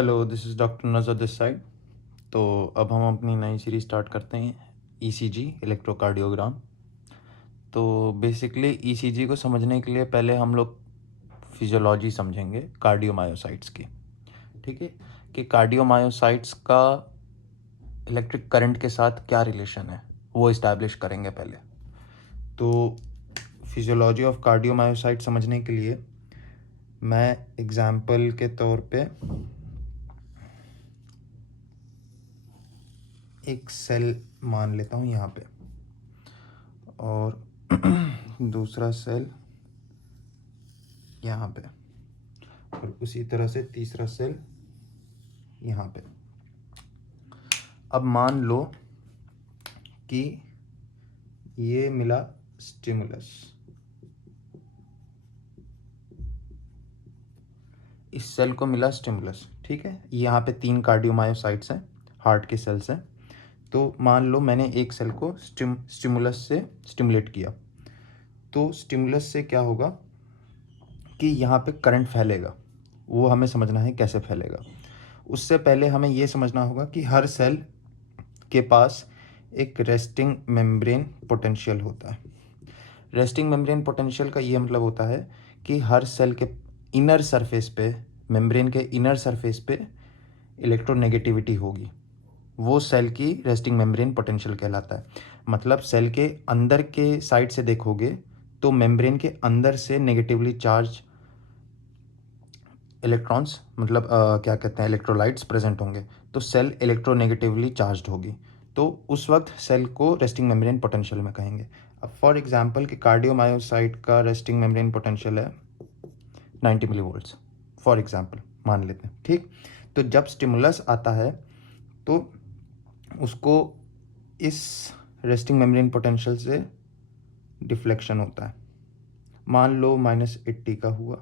Hello, this is doctor नज़र this side. तो अब हम अपनी नई सीरीज स्टार्ट करते हैं, ईसीजी इलेक्ट्रोकार्डियोग्राम। तो बेसिकली ईसीजी को समझने के लिए पहले हम लोग फिजियोलॉजी समझेंगे कार्डियोमायोसाइट्स की। ठीक है, कि कार्डियोमायोसाइट्स का इलेक्ट्रिक करंट के साथ क्या रिलेशन है वो इस्टेब्लिश करेंगे पहले। तो फिजियोलॉजी ऑफ कार्डियोमायोसाइट समझने के लिए मैं एग्जाम्पल के तौर पे एक सेल मान लेता हूँ यहाँ पे, और दूसरा सेल यहाँ पे, और उसी तरह से तीसरा सेल यहाँ पे। अब मान लो कि ये मिला स्टिमुलस, इस सेल को मिला स्टिमुलस। ठीक है, यहाँ पे 3 कार्डियोमायोसाइट्स हैं, हार्ट के सेल्स हैं। तो मान लो मैंने एक सेल को स्टिमुलस से स्टिमुलेट किया, तो स्टिमुलस से क्या होगा कि यहाँ पे करंट फैलेगा। वो हमें समझना है कैसे फैलेगा। उससे पहले हमें ये समझना होगा कि हर सेल के पास एक रेस्टिंग मेम्ब्रेन पोटेंशियल होता है। रेस्टिंग मेम्ब्रेन पोटेंशियल का ये मतलब होता है कि हर सेल के इनर सरफेस पे, मेम्ब्रेन के इनर सरफेस पे इलेक्ट्रोनेगेटिविटी होगी। वो सेल की रेस्टिंग मेम्ब्रेन पोटेंशियल कहलाता है। मतलब सेल के अंदर के साइड से देखोगे तो मेम्ब्रेन के अंदर से नेगेटिवली चार्ज इलेक्ट्रॉन्स, मतलब क्या कहते हैं, इलेक्ट्रोलाइट्स प्रेजेंट होंगे, तो सेल इलेक्ट्रोनेगेटिवली चार्ज्ड होगी। तो उस वक्त सेल को रेस्टिंग मेम्ब्रेन पोटेंशियल में कहेंगे। अब फॉर एग्जांपल कि कार्डियोमायोसाइट का रेस्टिंग मेम्ब्रेन पोटेंशियल है 90 मिली वोल्ट्स, फॉर एग्जांपल मान लेते हैं। ठीक, तो जब स्टिमुलस आता है तो उसको इस रेस्टिंग मेम्ब्रेन पोटेंशियल से डिफ्लेक्शन होता है। मान लो -80 का हुआ,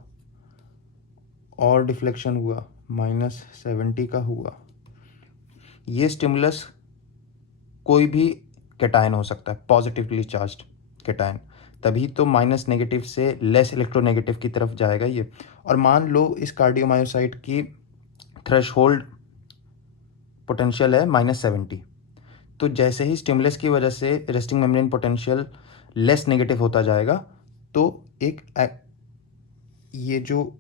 और डिफ्लेक्शन हुआ -70 का हुआ। ये स्टिमुलस कोई भी कैटायन हो सकता है, पॉजिटिवली चार्ज्ड कैटायन, तभी तो माइनस नेगेटिव से लेस इलेक्ट्रोनेगेटिव की तरफ जाएगा ये। और मान लो इस कार्डियोमायोसाइट की थ्रेशहोल्ड पोटेंशियल है -70, तो जैसे ही स्टिमुलस की वजह से resting membrane potential less negative होता जाएगा, तो ये जो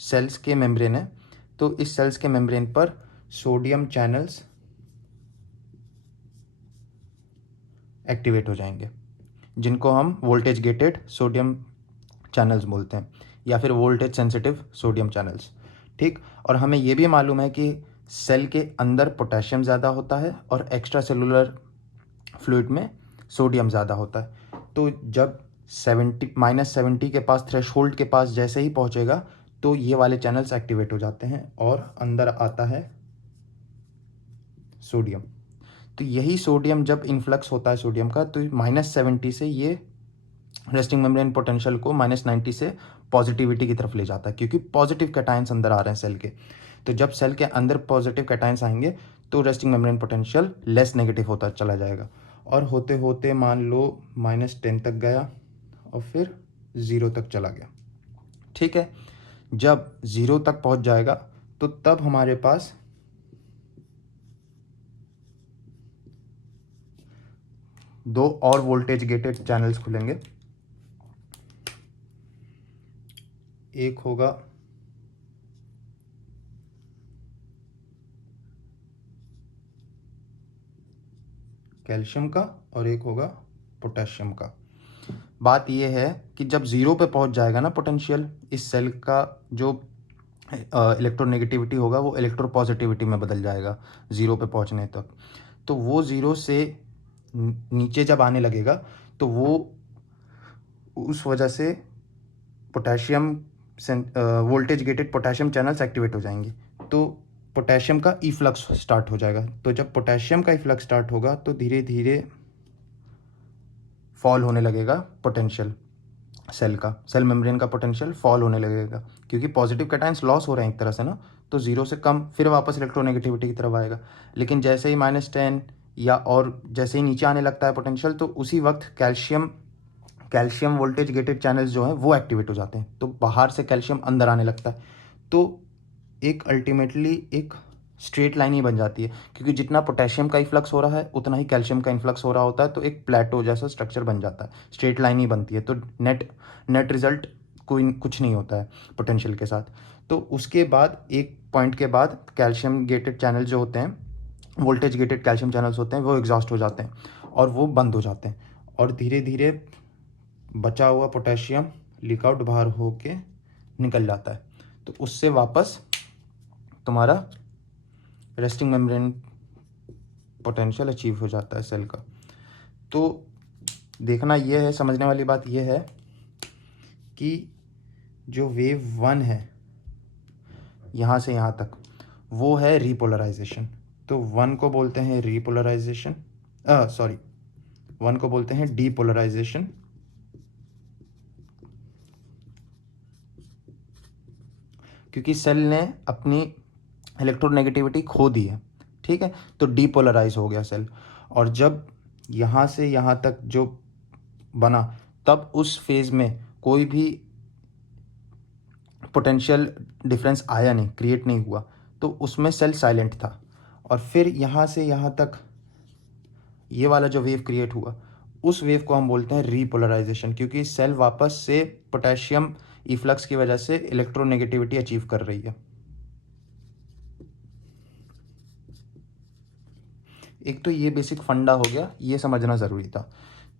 सेल्स के मेम्ब्रेन है, तो इस सेल्स के मेम्ब्रेन पर सोडियम चैनल्स एक्टिवेट हो जाएंगे, जिनको हम वोल्टेज गेटेड सोडियम चैनल्स बोलते हैं, या फिर वोल्टेज सेंसिटिव सोडियम चैनल्स। ठीक, और हमें यह भी मालूम है कि सेल के अंदर पोटेशियम ज़्यादा होता है और एक्स्ट्रा सेलुलर फ्लूइड में सोडियम ज़्यादा होता है। तो जब -70 के पास, थ्रेशहोल्ड के पास जैसे ही पहुंचेगा, तो ये वाले चैनल्स एक्टिवेट हो जाते हैं और अंदर आता है सोडियम। तो यही सोडियम जब इन्फ्लक्स होता है सोडियम का, तो -70 से ये रेस्टिंग मेम्ब्रेन पोटेंशियल को -90 से पॉजिटिविटी की तरफ ले जाता है, क्योंकि पॉजिटिव कैटायंस अंदर आ रहे हैं सेल के। तो जब सेल के अंदर पॉजिटिव कैटायंस आएंगे तो resting membrane potential less negative होता चला जाएगा, और होते होते मान लो -10 तक गया और फिर 0 तक चला गया। ठीक है, जब 0 तक पहुंच जाएगा तो तब हमारे पास दो और वोल्टेज गेटेड चैनल्स खुलेंगे। एक होगा कैल्शियम का और एक होगा पोटेशियम का। बात यह है कि जब 0 पे पहुंच जाएगा ना पोटेंशियल, इस सेल का जो इलेक्ट्रोनेगेटिविटी होगा वो इलेक्ट्रोपॉजिटिविटी में बदल जाएगा 0 पे पहुंचने तक। तो वो 0 से नीचे जब आने लगेगा तो वो उस वजह से potassium voltage gated potassium channels activate हो जाएंगे, तो पोटेशियम का इफ्लक्स स्टार्ट हो जाएगा। तो जब पोटेशियम का इफ्लक्स स्टार्ट होगा तो धीरे धीरे फॉल होने लगेगा पोटेंशियल, सेल मेम्ब्रेन का पोटेंशियल फॉल होने लगेगा, क्योंकि पॉजिटिव कैटायंस लॉस हो रहे हैं एक तरह से ना, तो 0 से कम फिर वापस इलेक्ट्रोनेगेटिविटी की तरफ आएगा। लेकिन जैसे ही -10 या और जैसे ही नीचे आने लगता है पोटेंशियल, तो उसी वक्त कैल्शियम वोल्टेज गेटेड चैनल्स जो हैं वो एक्टिवेट हो जाते हैं, तो बाहर से कैल्शियम अंदर आने लगता है। तो एक अल्टीमेटली एक स्ट्रेट लाइन ही बन जाती है, क्योंकि जितना पोटेशियम का इफ्लक्स हो रहा है उतना ही कैल्शियम का इन्फ्लक्स हो रहा होता है, तो एक प्लेटो जैसा स्ट्रक्चर बन जाता है, स्ट्रेट लाइन ही बनती है। तो नेट नेट रिजल्ट कोई कुछ नहीं होता है पोटेंशियल के साथ। तो उसके बाद एक पॉइंट के बाद कैल्शियम गेटेड चैनल जो होते हैं, वोल्टेज गेटेड कैल्शियम चैनल्स होते हैं, वो एग्जॉस्ट हो जाते हैं और वो बंद हो जाते हैं, और धीरे धीरे बचा हुआ पोटेशियम लीक आउट बाहर होके निकल जाता है। तो उससे वापस तुम्हारा रेस्टिंग मेम्ब्रेन पोटेंशियल अचीव हो जाता है सेल का। तो देखना ये है, समझने वाली बात ये है कि जो वेव 1 है यहाँ से यहाँ तक, वो है रीपोलराइजेशन। तो 1 को बोलते हैं रीपोलराइजेशन, सॉरी 1 को बोलते हैं डीपोलराइजेशन, क्योंकि सेल ने अपनी इलेक्ट्रोनेगेटिविटी खो दी है, ठीक है, तो डीपोलराइज हो गया सेल। और जब यहाँ से यहाँ तक जो बना, तब उस फेज में कोई भी पोटेंशियल डिफरेंस आया नहीं, क्रिएट नहीं हुआ, तो उसमें सेल साइलेंट था। और फिर यहाँ से यहाँ तक ये वाला जो वेव क्रिएट हुआ, उस वेव को हम बोलते हैं रीपोलराइजेशन, क्योंकि सेल वापस से पोटेशियम इफ्लक्स की वजह से इलेक्ट्रोनेगेटिविटी अचीव कर रही है। एक तो ये बेसिक फंडा हो गया, ये समझना ज़रूरी था।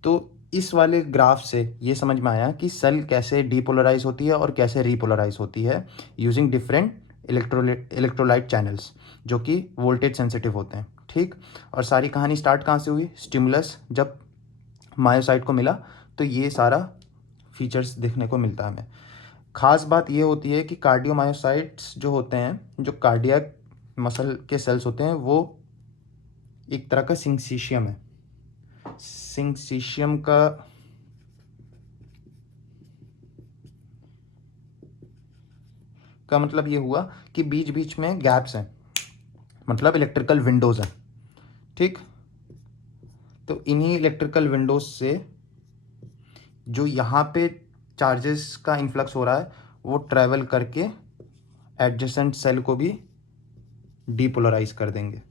तो इस वाले ग्राफ से ये समझ में आया कि सेल कैसे डीपोलराइज होती है और कैसे रीपोलराइज होती है यूजिंग डिफरेंट इलेक्ट्रोलाइट चैनल्स, जो कि वोल्टेज सेंसिटिव होते हैं, ठीक। और सारी कहानी स्टार्ट कहाँ से हुई? स्टिमुलस जब मायोसाइट को मिला, तो ये सारा फीचर्स देखने को मिलता है हमें। खास बात ये होती है कि कार्डियोमायोसाइट्स जो होते हैं, जो कार्डियक मसल के सेल्स होते हैं, वो एक तरह का सिंक्सीशियम है। सिंक्सीशियम का मतलब ये हुआ कि बीच बीच में गैप्स हैं, मतलब इलेक्ट्रिकल विंडोज हैं, ठीक। तो इन्हीं इलेक्ट्रिकल विंडोज से जो यहाँ पे चार्जेस का इन्फ्लक्स हो रहा है, वो ट्रैवल करके एडजेसेंट सेल को भी डीपोलराइज कर देंगे।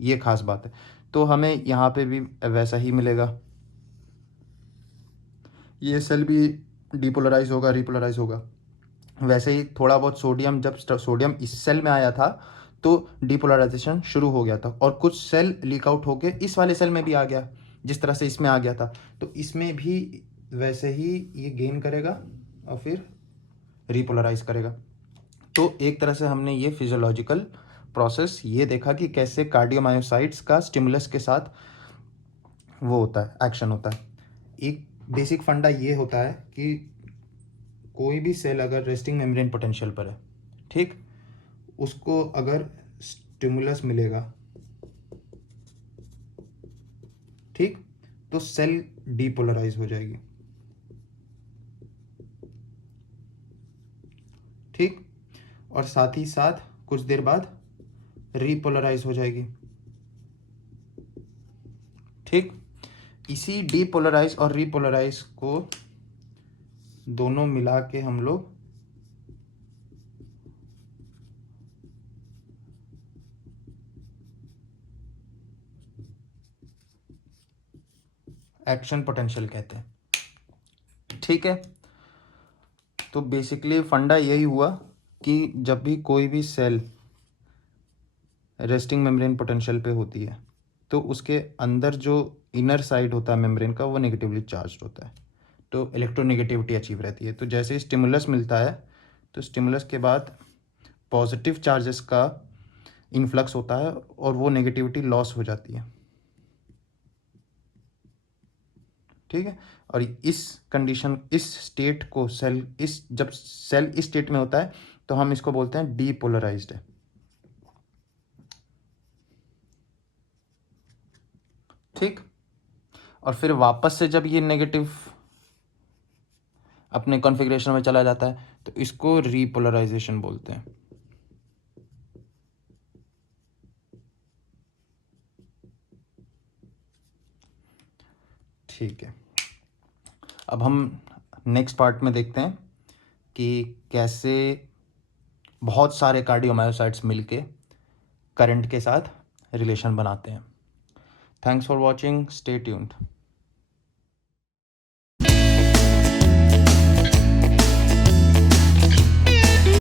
ये खास बात है। तो हमें यहाँ पे भी वैसा ही मिलेगा, ये सेल भी डीपोलराइज होगा, रिपोलराइज होगा। वैसे ही थोड़ा बहुत सोडियम, जब सोडियम इस सेल में आया था तो डीपोलराइजेशन शुरू हो गया था, और कुछ सेल लीक आउट होके इस वाले सेल में भी आ गया, जिस तरह से इसमें आ गया था। तो इसमें भी वैसे ही ये गेन करेगा और फिर रिपोलराइज करेगा। तो एक तरह से हमने ये फिजियोलॉजिकल प्रोसेस ये देखा कि कैसे कार्डियोमायोसाइट्स का स्टिमुलस के साथ वो होता है, एक्शन होता है। एक बेसिक फंडा ये होता है कि कोई भी सेल अगर रेस्टिंग मेम्ब्रेन पोटेंशियल पर है, ठीक, उसको अगर स्टिमुलस मिलेगा, ठीक, तो सेल डीपोलराइज हो जाएगी, ठीक, और साथ ही साथ कुछ देर बाद रीपोलराइज हो जाएगी, ठीक। इसी डीपोलराइज और रीपोलराइज को दोनों मिला के हम लोग एक्शन पोटेंशियल कहते हैं, ठीक है। तो बेसिकली फंडा यही हुआ कि जब भी कोई भी सेल रेस्टिंग मेम्ब्रेन पोटेंशियल पे होती है, तो उसके अंदर जो इनर साइड होता है मेम्ब्रेन का, वो नेगेटिवली चार्ज होता है, तो इलेक्ट्रोनेगेटिविटी अचीव रहती है। तो जैसे ही स्टिमुलस मिलता है, तो स्टिमुलस के बाद पॉजिटिव चार्जेस का इन्फ्लक्स होता है और वो नेगेटिविटी लॉस हो जाती है, ठीक है। और इस कंडीशन, इस स्टेट को सेल, इस जब सेल इस स्टेट में होता है, तो हम इसको बोलते हैं डीपोलराइज्ड है, ठीक। और फिर वापस से जब ये नेगेटिव अपने कॉन्फ़िगरेशन में चला जाता है, तो इसको रीपोलराइजेशन बोलते हैं, ठीक है। अब हम नेक्स्ट पार्ट में देखते हैं कि कैसे बहुत सारे कार्डियोमायोसाइट्स मिलके करंट के साथ रिलेशन बनाते हैं। Thanks for watching, stay tuned.